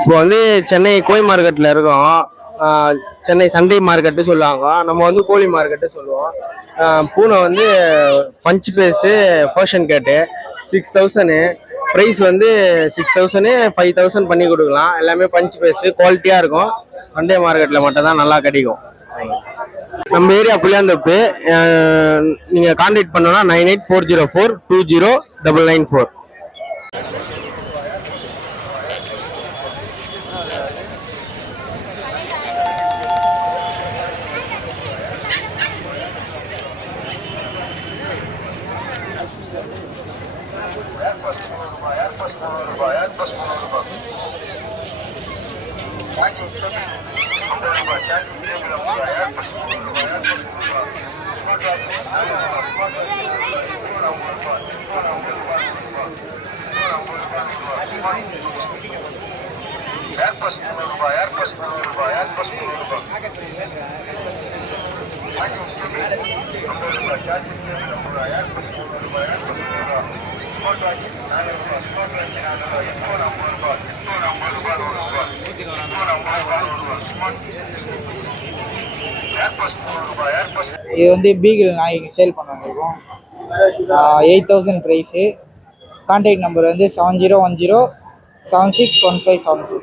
இப்போ வந்து சென்னை கோய் மார்க்கெட்டில் இருக்கோம். சென்னை சண்டே மார்க்கெட்டு சொல்லுவாங்க, நம்ம வந்து கோழி மார்க்கெட்டு சொல்லுவோம். பூனை வந்து பஞ்ச் பேஸு ஃபர்ஷன் கேட்டு 6000. ப்ரைஸ் வந்து 6000 5000 பண்ணி கொடுக்கலாம். எல்லாமே பஞ்ச் பேஸு குவாலிட்டியாக இருக்கும். சண்டே மார்க்கெட்டில் மட்டும் தான் நல்லா கிடைக்கும். நம்ம ஏரியா புளியாந்தோப்பு. நீங்கள் கான்டாக்ட் பண்ணோன்னா 9840420994. இது வந்து பீகிள் நாய் சேல் பண்ண வந்திருக்கோம். 8000 ப்ரைஸு. கான்டாக்ட் நம்பர் வந்து 7010761574.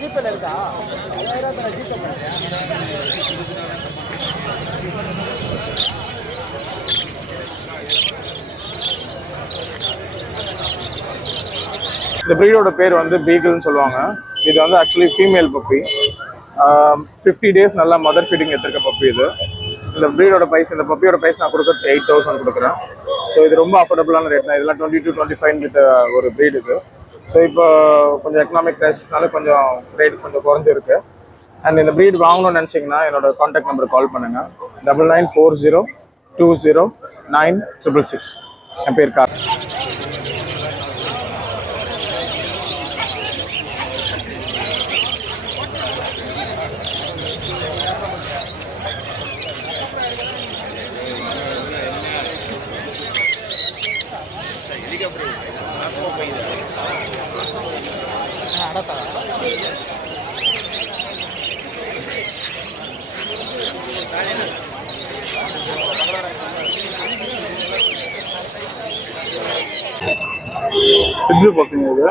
ஜிபேல இருக்கா? 5000 ஜிபே. இந்த ப்ரீடோட பேர் வந்து பீகிள்னு சொல்லுவாங்க. இது வந்து ஆக்சுவலி ஃபீமேல் பப்பி. 50 days நல்லா மதர் ஃபீடிங் எடுத்திருக்க பப்பி இது. இந்த ப்ரீடோட ப்ரைஸ், இந்த பப்பியோட ப்ரைஸ் நான் கொடுக்குறது 8000 கொடுக்குறேன். ஸோ இது ரொம்ப அஃபோர்டபுளான ரேட் தான். இதெல்லாம் 22-25 வித் ஒரு ப்ரீட் இது. ஸோ இப்போ கொஞ்சம் எக்கனாமிக் கிரைசிஸ்னால கொஞ்சம் ரேட் கொஞ்சம் குறைஞ்சிருக்கு. அண்ட் இந்த ப்ரீட் வாங்கணும்னு நினச்சிங்கன்னா என்னோட கான்டாக்ட் நம்பர் கால் பண்ணுங்கள். 9940209666. என் பேர் கார். சிக்ஸு பப்பிங்க இது.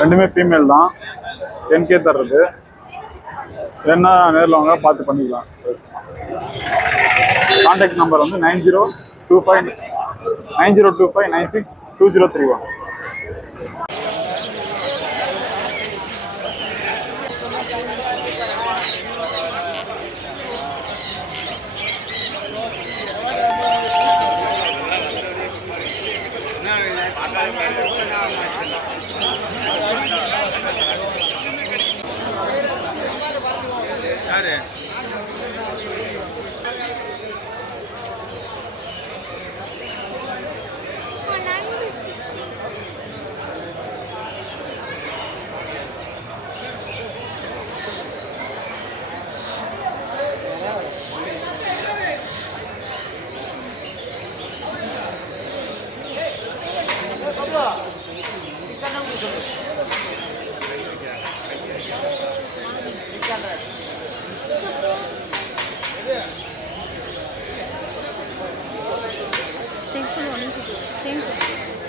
ரெண்டுமே ஃபீமேல் தான். 10K தர்றது. வேணா நேரில் வாங்க, பார்த்து பண்ணிக்கலாம். கான்டாக்ட் நம்பர் வந்து 9025962031.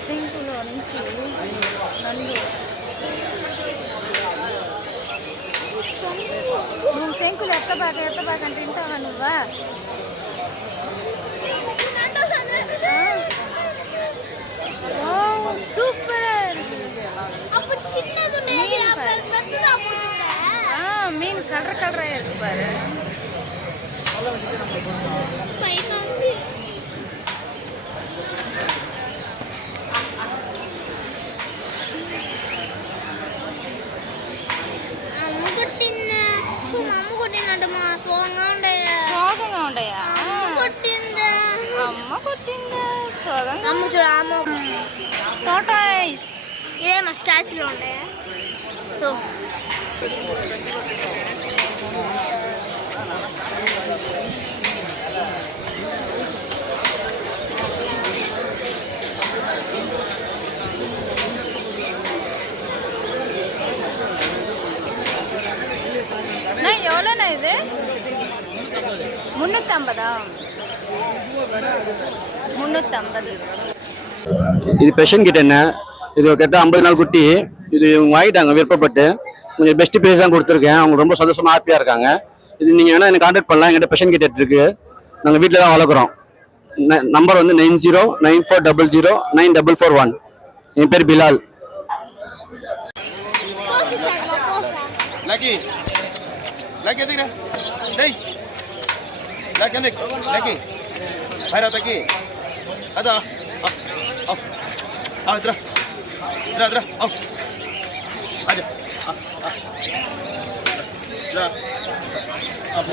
సింపులో నుంచి నందు నువ్వు శంకులు ఎత్తబాకంటే తింటావా నువ్వా? சூப்பர். மீன் கலரா இருக்கு பாரு. కొట్టిందంటమ్మా సోగంగా ఉండయా కొట్టిందా అమ్మ కొట్టిందా సోగంగా అమ్మ చూడ అమ్మ టాటాయిస్ ఇదేమో స్టాచ్యూలో ఉంటాయా సో எவ்வளோண்ணா இது 350 350 இது பெஷன் கிட்ட என்ன இது கிட்ட 50 நாள் குட்டி இது இவங்க வாங்கிட்டாங்க விருப்பப்பட்டு கொஞ்சம் பெஸ்ட் ப்ரைஸ் தான் கொடுத்துருக்கேன் அவங்க ரொம்ப சந்தோஷமா ஹாப்பியாக இருக்காங்க இது நீங்கள் வேணா எனக்கு கான்டாக்ட் பண்ணலாம் எங்கிட்ட பெஷன் கிட்ட இருக்கு நாங்கள் வீட்டில் தான் வளர்க்குறோம் நம்பர் வந்து 9094009441 என் பேர் Bilal Lagi dia. Dei. Lagi dik. Lagi. Bayar lagi. Ada. Auf. Auf. Dra. Dra. Auf. Aja. Dra. Auf.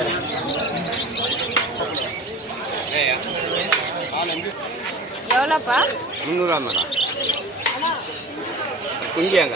எவ்வளோப்பா 300 மேடம் குஞ்சியாங்க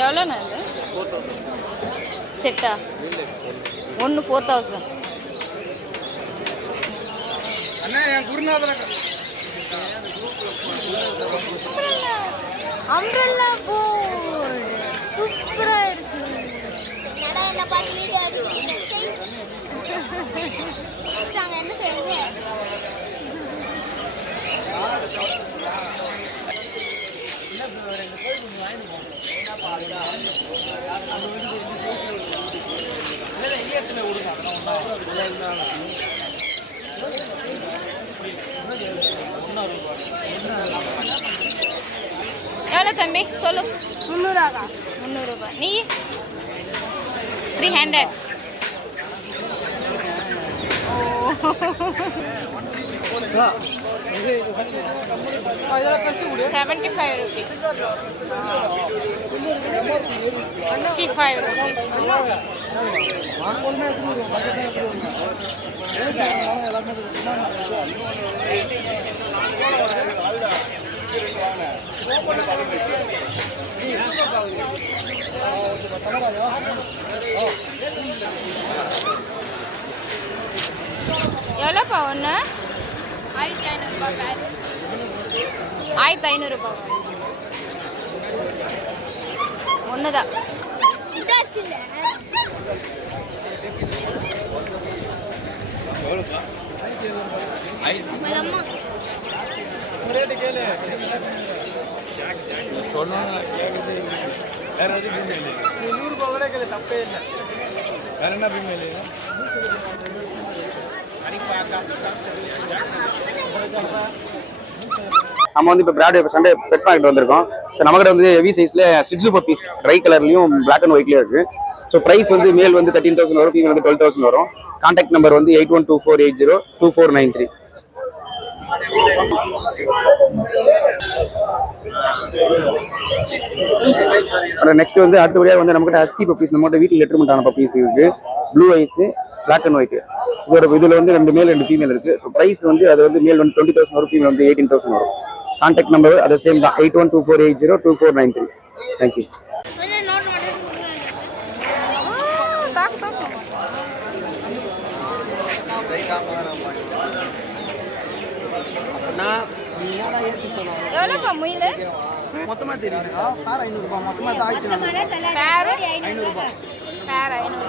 எவ்வளோண்ணா இது செட்டா ஒன்று 4000 அம்ப்ரெல்லா போர்டு சூப்பரா இருக்கு என்ன பண்ணிட்டு என்ன செய்யுங்க எவ்வளோ தம்பி சொல்லு 300 ரூபாய் நீ 300 75 rupees 65 rupees எவ்வளோப்பா ஒன்று 1500 ரூபாய் பேர் 1500 ரூபாய் ஒன்று தான் நம்ம வந்து இப்போ பிராட் சண்டே பெட் மார்க்கெட் வந்திருக்கோம். ஸோ நம்மகிட்ட வந்து ஹெவி சைஸ்ல சிட்ஸு பப்பீஸ் ட்ரை கலர்லையும் பிளாக் அண்ட் ஒயிட்லயும் இருக்கு. ஸோ பிரைஸ் வந்து மேல் வந்து 13,000 வரும், ஃபீமேல் வந்து 12,000 வரும். கான்டாக்ட் நம்பர் வந்து 8124802493. நெக்ஸ்ட் வந்து அடுத்தபடியாக வந்து நம்மகிட்ட ஹஸ்கி பப்பீஸ், நம்மகிட்ட வீட்டில் லெட்டர்மெண்ட் ஆன பப்பீஸ் இருக்கு. Blue eyes, black and white. இதில் வந்து 2 மேல் 2 ஃபீமேல் இருக்கு. ஸோ பிரைஸ் வந்து அது வந்து மேல் வந்து 20,000 வரும், ஃபீமேல் வந்து 18,000 வரும். கான்டாக்ட் நம்பர் அது சேம் தான், 8124802493. தேங்க்யூ. எவ்வளோப்பா முயல்? மொத்தமாக தெரியுதுக்கா, பேர் 500 ரூபாய், மொத்தமாக தான் 1500. பேர் 500. பேர் 500.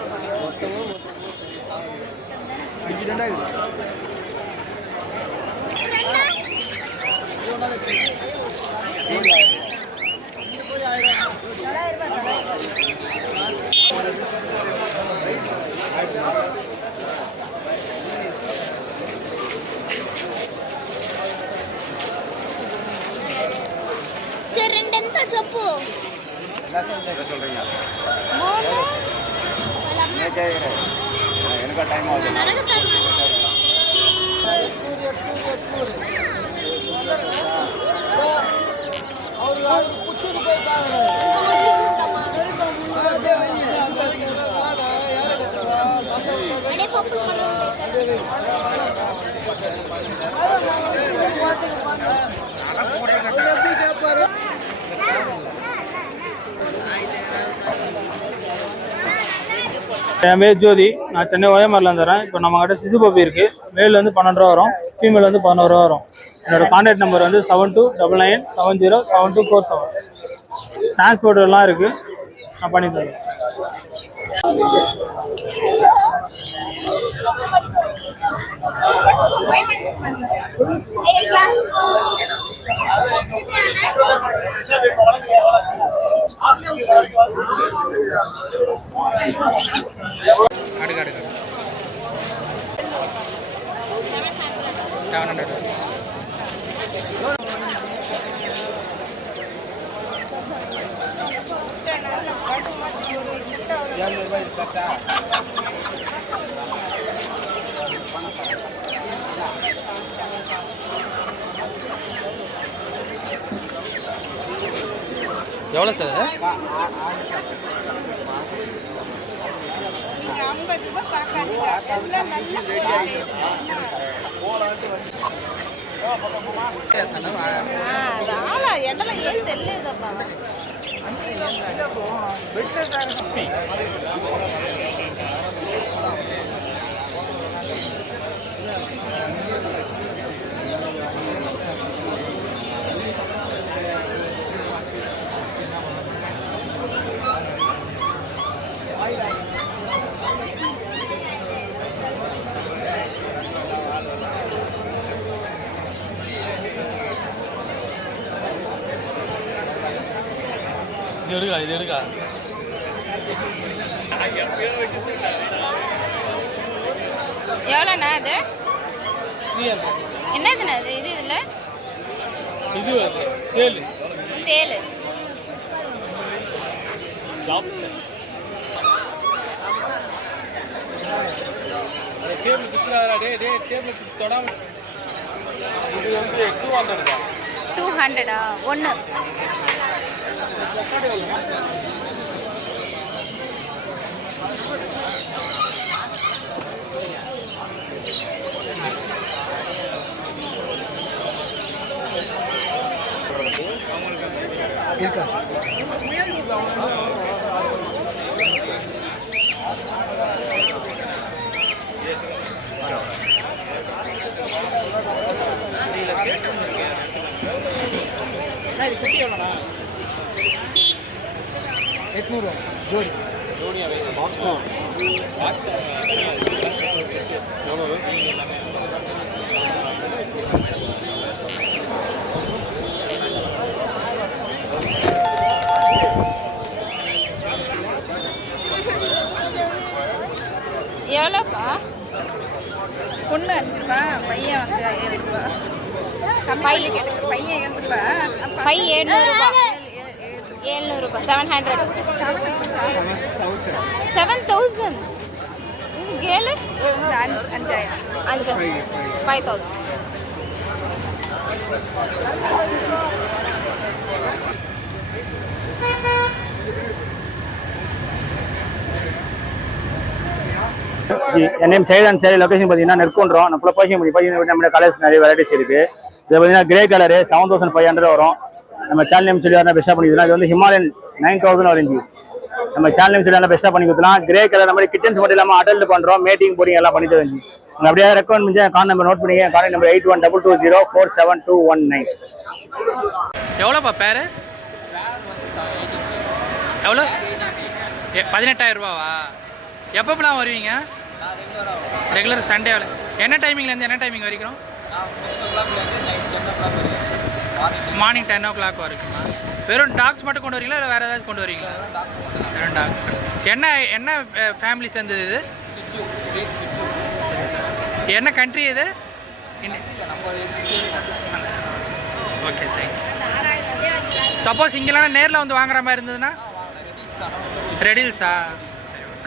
సరే రెండెంత చెప్పు என் பேர் ஜோதி, நான் சென்னை ஓயமரில் தரேன். இப்போ நம்ம கிட்ட சிசு பப்பி இருக்குது. மேல் வந்து 12 ரூபா வரும், ஃபீமேல் வந்து 11 ரூபா வரும். என்னோட கான்டாக்ட் நம்பர் வந்து 7299707247. டிரான்ஸ்போர்ட் எல்லாம் இருக்குது, நான் பண்ணி தரேன். எவ்வளோ சார் அது? 50 ரூபாய் பார்க்காதீங்க, எல்லாம் நல்ல రాలా ఎండలో ఏం తెలియదబ్బా. இது எடுக்கா எவ்வளோண்ணா அது? என்னதுண்ணா அது? இது இதில் இது தேலு தேலு டேபிள் குத்துறாடா, டேபிள் தொடாம. இது வந்து 200 தான். 200 ஒன்று. இருக்கா? ₹800 ஜோடி. எவ்வளோப்பா? பொண்ணு 5 ரூபா, பையன் வந்து 7 ரூபா. பையன் 7 ரூபா. பை 700 700 700 7000 கேளு 5000. 5000 என் நேம் சைதான் சரி. லொகேஷன் பார்த்தீங்கன்னா நெற்குன்றோம். நம்ம பர்ஷியம் பார்த்தீங்கன்னா நம்ம கலர்ஸ் நிறைய வெரைட்டிஸ் இருக்கு. இது பார்த்தீங்கன்னா கிரே கலரு 7500 வரும். நம்ம சேனல் நேம் சொல்லி பெஸ்ட்டாக பண்ணிக்கலாம். இது வந்து ஹிமாலயன் 9000 வரைஞ்சி. நம்ம சேனல் நேம் சொல்லி பெஸ்ட்டாக பண்ணி கொடுக்கலாம். கிரே கலர் மாதிரி கிட்டன்ஸ் மட்டும் இல்லாமல் அடல்ட் பண்ணுறோம். மேட்டிங் போடிங் எல்லாம் பண்ணி தருஞ்சி. உங்க அப்படியே ரெக்கமெண்ட் பண்ணி கான் நம்பர் நோட் பண்ணிங்க. கான் நம்பர் 8122047219. எவ்வளோப்பா பேர்? எவ்வளோ? 18000 ரூபாவா? எப்பப்பெல்லாம் வருவீங்க? ரெகுலர் சண்டே என்ன டைமிங்லேருந்து என்ன டைமிங் வரைக்கும்? Morning 10 o'clock வரைக்குமா? வெறும் டாக்ஸ் மட்டும் கொண்டு வரீங்களா இல்லை வேறு ஏதாவது கொண்டு வரீங்களா? வெறும் டாக்ஸ். என்ன ஃபேமிலி சேர்ந்தது இது? என்ன கண்ட்ரி இது? Okay, thank you. சப்போஸ் இங்கெல்லாம் நேரில் வந்து வாங்குற மாதிரி இருந்ததுன்னா? ரெடில்ஸா?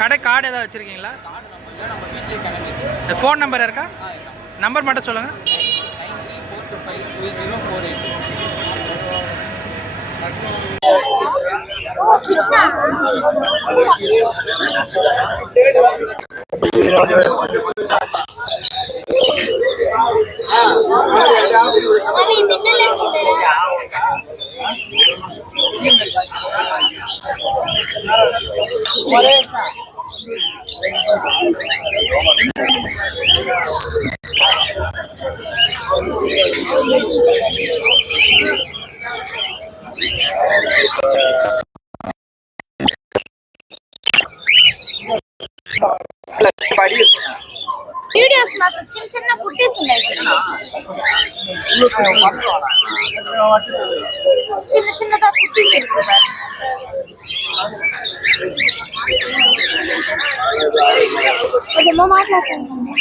கடை கார்டு ஏதாவது வச்சுருக்கீங்களா? ஃபோன் நம்பர் இருக்கா? நம்பர் மட்டும் சொல்லுங்கள். వీడియోస్ మాత్రం చిన్న చిన్న కుట్టీస్ ఉన్నాయి చిన్న చిన్నగా కుట్టీస్ ఇస్తారు అదేమో మాట్లాడుతున్నాను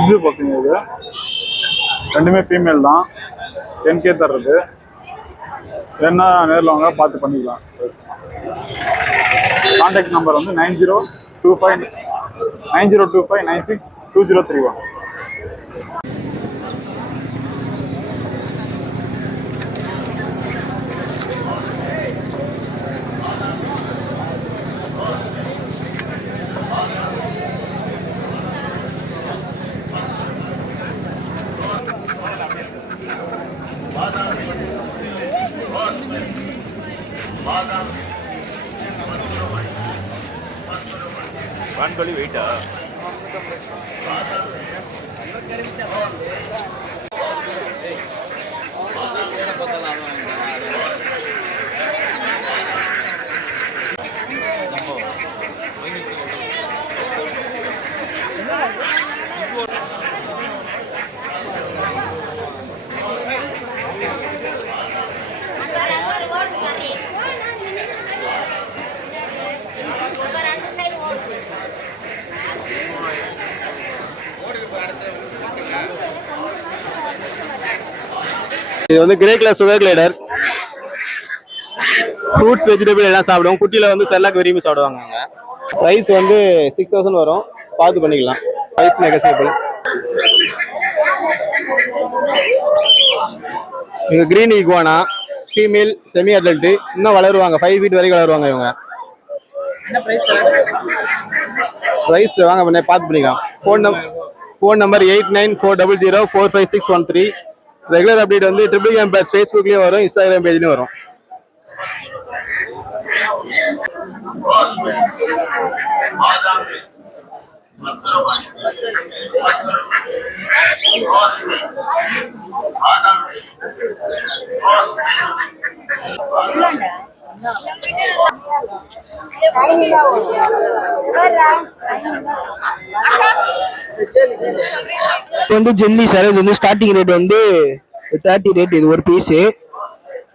இது பார்த்தீங்க, இது ரெண்டுமே ஃபீமேல் தான். 10K தர்றது. வேணா நேரில் வாங்க, பார்த்து பண்ணிக்கலாம். கான்டாக்ட் நம்பர் வந்து 9025962031. வான்கோழி வெயிட்டா? இது வந்து grey colour sugar glider. Fruits vegetable எல்லாம் சாப்பிடுவோம். குட்டியில் வந்து செல்லாக்கு விரும்பி சாப்பிடுவாங்க அவங்க. ப்ரைஸ் வந்து 6000 வரும். பார்த்து பண்ணிக்கலாம். ப்ரைஸ் நெகசியபிள். இது கிரீன் ஈகுவானா ஃபீமேல் செமி அடல்ட்டு. இன்னும் வளருவாங்க, 5 feet வரைக்கும் வளருவாங்க இவங்க. ப்ரைஸ் வாங்க பண்ண பார்த்து பண்ணிக்கலாம். Phone number 8940045613. ரெகுலர் அப்டேட் வந்து ட்ரிபிள் கேம்பஸ் ஃபேஸ்புக்லேயும் வரும், இன்ஸ்டாகிராம் பேஜ்லையும் வரும். இப்போ வந்து ஜெல்லி சார், இது வந்து ஸ்டார்டிங் ரேட் வந்து 30 ரேட். இது ஒரு பீஸு.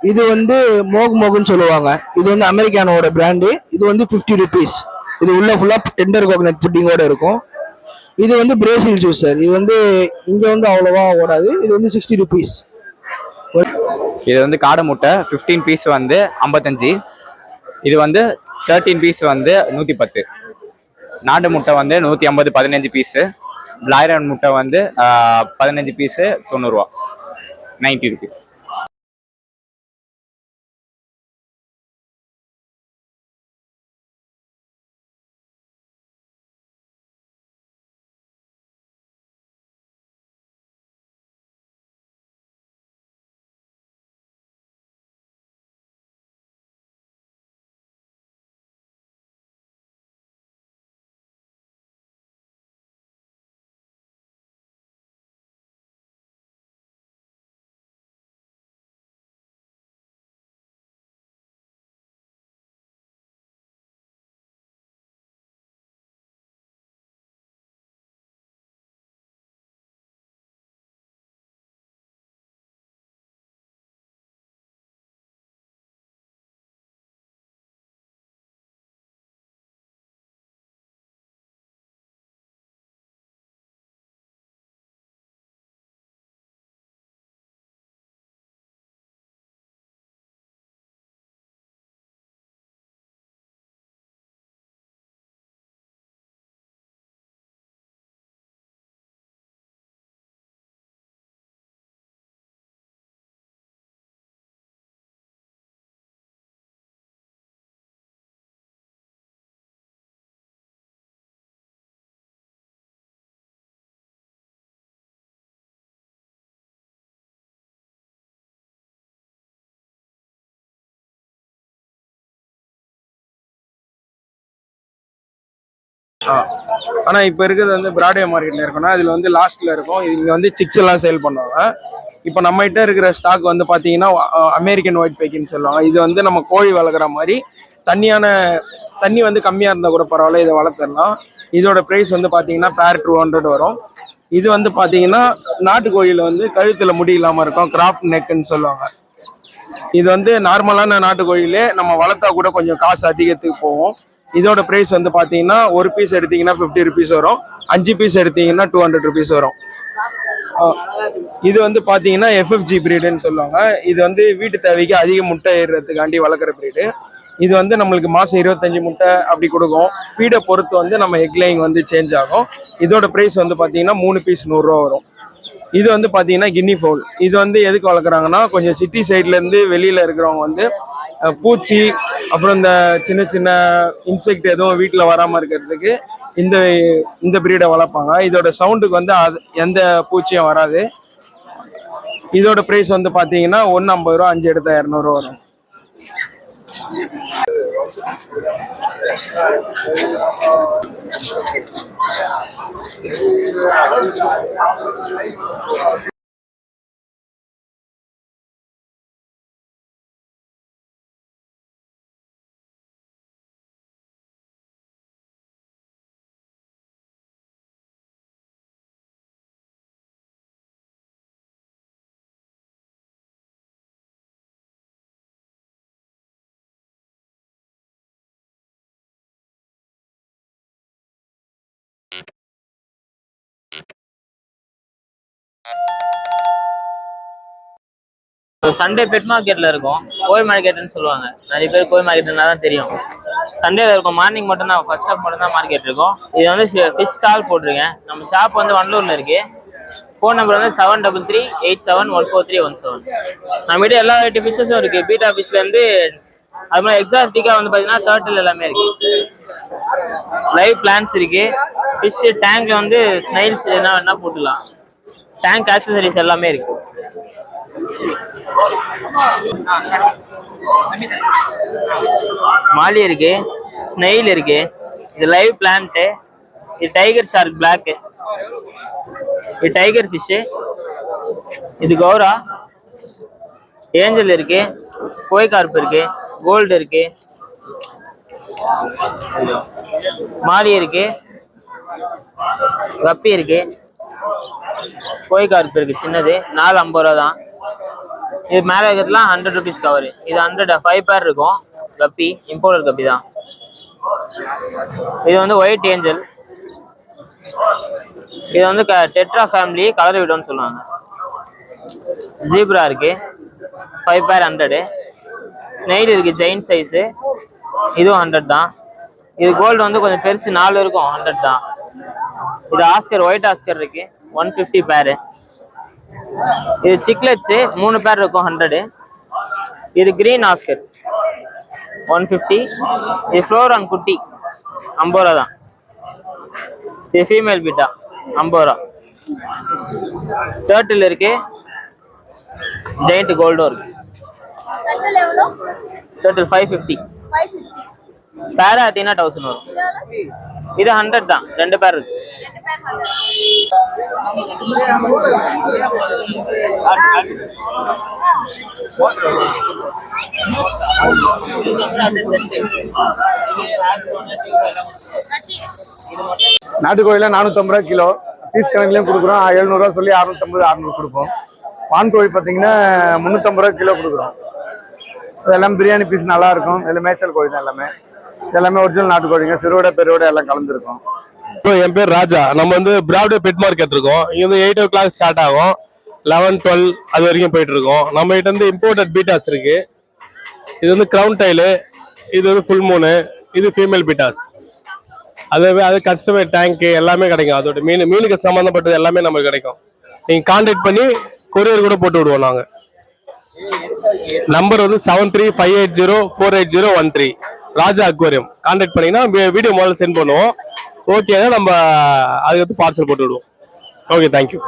இது வந்து மோகுன்னு சொல்லுவாங்க. இது வந்து அமெரிக்கானோட பிராண்டு. இது வந்து 50 rupees. இது உள்ள ஃபுல்லாக டெண்டர் கோகனட் புட்டிங்கோட இருக்கும். இது வந்து பிரேசில் ஜூஸ் சார். இது வந்து இங்கே வந்து அவ்வளோவா ஓடாது. இது வந்து 60 rupees. இது வந்து காடை முட்டை 15 பீஸ் வந்து 55. இது வந்து 13 பீஸ் வந்து 110. நாட்டு முட்டை வந்து 150 15 பீஸு. பிளாய்லர் முட்டை வந்து 15 பீஸு 90 ரூபா, 90 rupees. ஆனால் இப்போ இருக்கிறது வந்து பிராட்வே மார்க்கெட்டில் இருக்குன்னா இதில் வந்து லாஸ்ட்டில் இருக்கும். இங்கே வந்து சிக்ஸ் எல்லாம் சேல் பண்ணுவாங்க. இப்போ நம்மகிட்ட இருக்கிற ஸ்டாக் வந்து பார்த்தீங்கன்னா அமெரிக்கன் ஒயிட் பேக்கின்னு சொல்லுவாங்க. இது வந்து நம்ம கோழி வளர்க்குற மாதிரி தண்ணி வந்து கம்மியாக இருந்தால் கூட பரவாயில்ல, இதை வளர்த்துடலாம். இதோட ப்ரைஸ் வந்து பார்த்தீங்கன்னா பேர் 200 வரும். இது வந்து பார்த்தீங்கன்னா நாட்டுக்கோழியில் வந்து கழுத்தில் முடி இல்லாமல் இருக்கும், கிராப் நெக்குன்னு சொல்லுவாங்க. இது வந்து நார்மலான நாட்டுக்கோழிலே நம்ம வளர்த்தா கூட கொஞ்சம் காசு அதிகத்துக்கு போகும். இதோட ப்ரைஸ் வந்து பார்த்தீங்கன்னா ஒரு பீஸ் எடுத்தீங்கன்னா 50 rupees வரும். 5 பீஸ் எடுத்தீங்கன்னா 200 rupees வரும். இது வந்து பார்த்தீங்கன்னா எஃப்எஃப்ஜி ப்ரீடுன்னு சொல்லுவாங்க. இது வந்து வீட்டு தேவைக்கு அதிக முட்டை ஏறுறதுக்காண்டி வளர்க்குற ப்ரீடு. இது வந்து நம்மளுக்கு மாதம் 25 முட்டை அப்படி கொடுக்கும். ஃபீடை பொறுத்து வந்து நம்ம எக் லேயிங் வந்து சேஞ்ச் ஆகும். இதோட ப்ரைஸ் வந்து பார்த்தீங்கன்னா 3 பீஸ் 100 ரூபா வரும். இது வந்து பார்த்தீங்கன்னா கின்னி ஃபவுல். இது வந்து எதுக்கு வளர்க்குறாங்கன்னா கொஞ்சம் சிட்டி சைட்லேருந்து வெளியில் இருக்கிறவங்க வந்து பூச்சி அப்புறம் இந்த சின்ன சின்ன இன்செக்ட் எதுவும் வீட்டில் வராமல் இருக்கிறதுக்கு இந்த ப்ரீடை வளர்ப்பாங்க. இதோட சவுண்டுக்கு வந்து எந்த பூச்சியும் வராது. இதோட ப்ரைஸ் வந்து பார்த்தீங்கன்னா 150 ரூபா, 5 எடுத்தா 200 வரும். சண்டே பெட் மார்க்கெட்ல இருக்கும். கோய் மார்க்கெட்னு சொல்லுவாங்க. நிறைய பேர் கோய் மார்க்கெட்னா தான் தெரியும். சண்டேல இருக்கும். மார்னிங் மட்டும் தான், ஃபர்ஸ்ட் ஹாஃப் மட்டும் தான் மார்க்கெட் இருக்கும். இது வந்து ஃபிஷ் ஸ்டால் போட்டிருக்கேன். நம்ம ஷாப் வந்து வண்டலூர்ல இருக்கு. ஃபோன் நம்பர் வந்து 7338714317. நம்மகிட்ட எல்லா வெரைட்டி ஃபிஷ்ஷஸும் இருக்கு. பீட்டா ஃபிஷ்ல இருந்து அது மாதிரி எக்ஸாட்டிக்கா வந்து பாத்தீங்கன்னா டர்ட்டில் எல்லாமே இருக்கு. லைவ் பிளான்ஸ் இருக்கு. ஃபிஷ் டேங்க்ல வந்து ஸ்னைல்ஸ் என்ன வேணா போட்டுக்கலாம். டேங்க் ஆக்சசரிஸ் எல்லாமே இருக்கு. மாலி இருக்கு, ஸ்னெயில் இருக்கு. இது லைவ் பிளான்ட். இது டைகர் ஷார்க் பிளாக். இது டைகர் ஃபிஷ். இது கௌரா. ஏஞ்சல் இருக்கு, கோய் கார்ப் இருக்கு, கோல்டு இருக்கு, மாலி இருக்கு, கப்பி இருக்கு, கோய் கார்ப் இருக்கு. சின்னது 450 ரூபா தான். இது மேலே இருக்கிறதுலாம் 100 ருபீஸ் கவர். இது 100 5 பேர் இருக்கும். கப்பி இம்போர்ட்டட் கப்பி தான். இது வந்து ஒயிட் ஏஞ்சல். இது வந்து டெட்ரா ஃபேமிலி கலர் விடோன்னு சொல்லுவாங்க. ஜீப்ரா இருக்கு, 5 பேர் 100. ஸ்னெயில் இருக்கு, ஜெயின் சைஸு. இதுவும் 100 தான். இது கோல்டு வந்து கொஞ்சம் பெருசு 4 இருக்கும், 100 தான். இது ஆஸ்கர், ஒயிட் ஆஸ்கர் இருக்கு, 150 பேரு. இது சிக்லெட்ஸு 3 பேர் இருக்கும், 100. இது கிரீன் ஆஸ்கர் 150. இது ஃப்ளோரான் குட்டி 50 ரூபா தான். இது ஃபீமேல் பீட்டா 50 ரூபா. டர்ட்டில் இருக்கு, ஜெயிண்ட் கோல்டும் இருக்கு. டர்ட்டில் 550. பேரா பார்த்தீங்கன்னா 1000 வரும். இது 100 தான். 2 பேர் இருக்கு. நாட்டுக்கோழில 450 ரூபா கிலோ. பீஸ் கணக்குலையும் கொடுக்குறோம். 700 ரூபா சொல்லி 650 600 கொடுப்போம். வான்கோழி பார்த்தீங்கன்னா 350 ரூபா கிலோ கொடுக்குறோம். இதெல்லாம் பிரியாணி பீஸ் நல்லா இருக்கும். இதில் மேய்ச்சல் கோழி தான் எல்லாமே. எல்லாமே ஒரிஜினல் நாட்டுக்கோழிங்க. சிறுவோட பெருவோட எல்லாம் கலந்துருக்கும். இப்போ என் பேர் ராஜா. நம்ம வந்து பிராட்வே பெட் மார்க்கெட் இருக்கோம். இங்கே வந்து 8 o'clock ஸ்டார்ட் ஆகும், 11, 12 அது வரைக்கும் போயிட்டு இருக்கோம். நம்ம கிட்ட வந்து இம்போர்ட்டட் பீட்டாஸ் இருக்கு. இது வந்து கிரவுன் டைலு, இது வந்து ஃபுல் மூனு, இது ஃபீமேல் பீட்டாஸ். அது கஸ்டமர் டேங்க்கு எல்லாமே கிடைக்கும். அதோட மீனுக்கு சம்மந்தப்பட்டது எல்லாமே நமக்கு கிடைக்கும். நீங்கள் கான்டாக்ட் பண்ணி கொரியர் கூட போட்டு விடுவோம். நாங்கள் நம்பர் வந்து 7358048013 ராஜா அக்வேரியம். கான்டாக்ட் பண்ணிங்கன்னா வீடியோ முதல்ல சென்ட் பண்ணுவோம். ஓகே, நம்ம அதுக்கு வந்து பார்சல் போட்டு விடுவோம். Okay, thank you.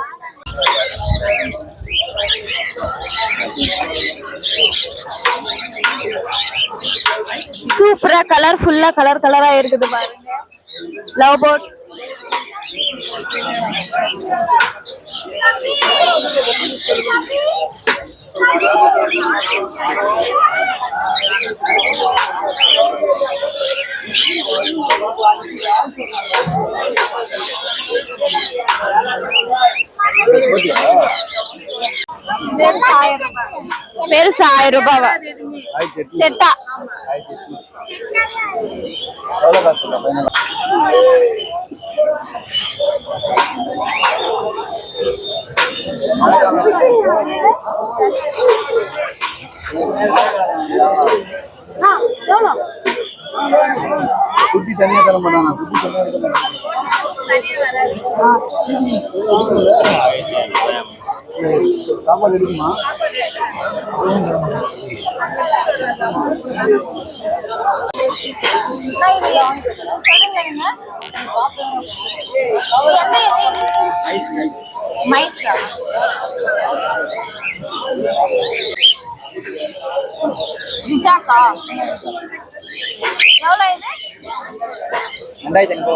சூப்பரா கலர்ஃபுல்லா கலரா இருக்குது பாருங்க. Love birds. பெருசா 1000 ரூபாவா செட்டா? குட்டி தனியா தர மாட்டாங்க. குட்டி தனியா இருக்க மாட்டாங்க. சாப்பாடு இருக்குமா? ஜிஜாக்கா எவ்வளோ இது? 2500.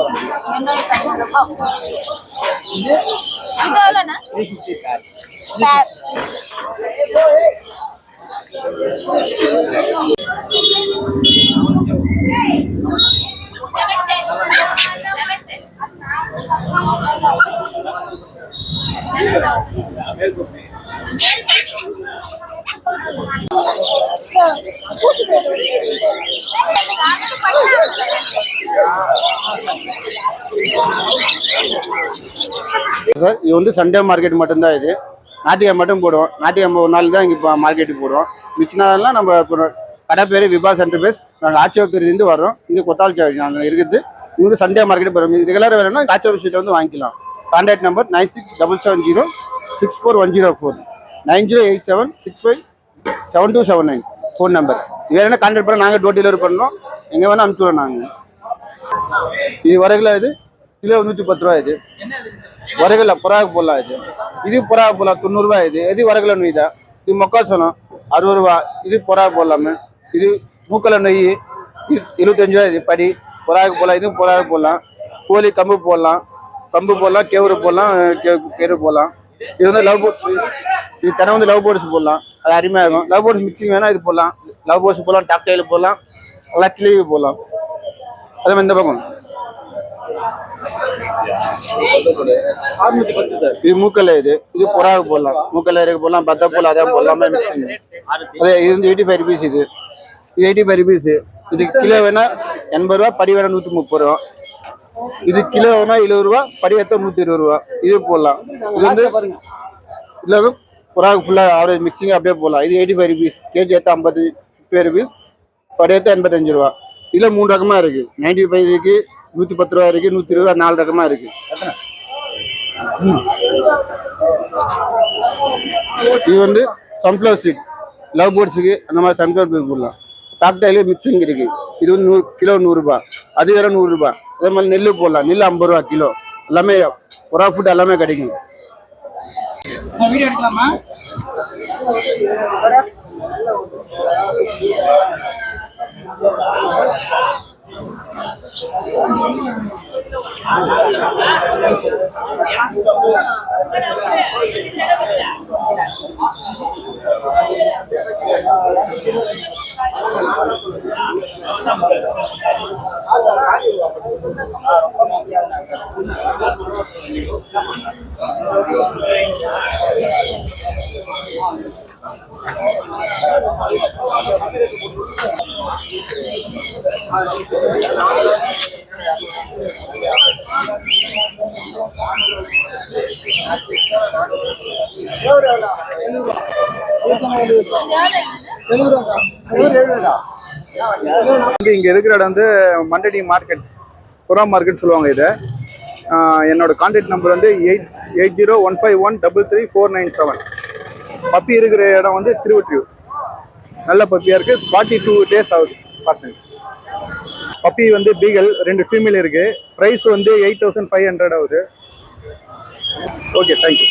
இது எவ்வளோண்ணா? 350 பேர். சார் இது வந்து சண்டே மார்க்கெட் மட்டும்தான். இது ஞாயிற்றுக்கிழமை மட்டும் போடுவோம். ஞாயிற்றுக்கிழமை ஒரு நாள் தான் இங்கே இப்போ மார்க்கெட்டுக்கு போடுவோம். மிச்ச நாள்லாம் நம்ம இப்போ கடை பேர் விபா சென்டர் பேஸ். நாங்கள் ஆட்சியத்திலிருந்து வர்றோம். இங்கே கொத்தாள் நாங்கள் இருக்குது. இங்கே சண்டே மார்க்கெட்டு போகிறோம். ரெகுலராக வேணும்னா ஆட்சியர் ஸ்ட்ரீட்டில் வந்து வாங்கிக்கலாம். Contact number 9677064104 9087657279 phone number. இது வேணா கான்டாக்ட் பண்ண நாங்கள் டோர் டெலிவரி பண்ணுறோம். எங்கே வேணால் அனுப்பிச்சுடுவோம் நாங்கள். இது வரகுல இது கிலோ 110 ரூபா. இது வரகுல புறாவுக்கு போடலாம். இது புறாவுக்கு போடலாம் 90 ரூபா. இது வரகுல நொய் தான். இது மொக்காசனம் 60 ரூபா. இது புறாவுக்கு போடலாமே. இது மூக்கல நொய் 25 ரூபா. இது படி புறாவுக்கு போடலாம். இதுவும் புறாவுக்கு போடலாம். கோழி கம்பு போடலாம். கேவுரு போடலாம். கேரு போடலாம். இது வந்து லவ் போர்ட்ஸ். இது தன வந்து லவ் போர்ட்ஸ் போடலாம். அது அருமையாக இருக்கும். லவ் போர்ட்ஸ் மிக்சிங் வேணா இது போடலாம். லவ் போர்ட்ஸ் போடலாம். டாக்டைல் போடலாம். எல்லாம் கிளிவி போடலாம். அதே மாதிரி இந்த பக்கம் இது மூக்கல்ல. இது புறாவுக்கு போடலாம். மூக்கல்ல இருக்கு போடலாம். பத்த போடலாம். அதான் போடலாமே மிக்சிங். அதே இது வந்து 85 ருபீஸ். இது 85 ருபீஸ். இது கிலோ வேணா 80 ரூபா. படி வேணா 130 ரூபா. இது கிலோ வேணா 70 ரூபா. படி ஏற்ற 120 ரூபா. இது போடலாம். இது வந்து இல்லை புறாவுக்கு ஃபுல்லாக ஆவரேஜ் மிக்சிங் அப்படியே போடலாம். இது 85 ருபீஸ். கேஜி ஏற்ற 55 ருபீஸ். படி ஏற்ற 85 ரூபா. இதில் 3 ரகமாக இருக்குது. 95 இருக்குது, 110 ரூபா இருக்குது, 120 ரூபா. 4 ரகமாக இருக்குது. இது வந்து சன்ஃப்ளவர் சீட் லவ் போர்ட்ஸுக்கு அந்த மாதிரி சன்ஃப்ளவர் சீட் போடலாம். டாக்டைலு மிக்சிங் இருக்குது. இது வந்து கிலோ 100 ரூபா. அது வேற 100 ரூபா. அதே மாதிரி நெல் போடலாம். நெல் 50 ரூபா கிலோ. எல்லாமே புறா ஃபுட் எல்லாமே கிடைக்கும். வீடியோ எடுக்கலாமா? இங்க இருக்கிற இடம் வந்து மண்டடி மார்க்கெட், புறா மார்க்கெட் சொல்லுவாங்க. இதை என்னோட கான்டாக்ட் நம்பர் வந்து 880151333497. பப்பி இருக்கிற இடம் வந்து திருவொற்றியூர். நல்ல பப்பியா இருக்கு. 42 days ஆகுது பார்த்தேன். பப்பி வந்து பீகல் 2 ஃபீமேல் இருக்கு. ப்ரைஸ் வந்து 8500 ஆகுது. Okay, thank you.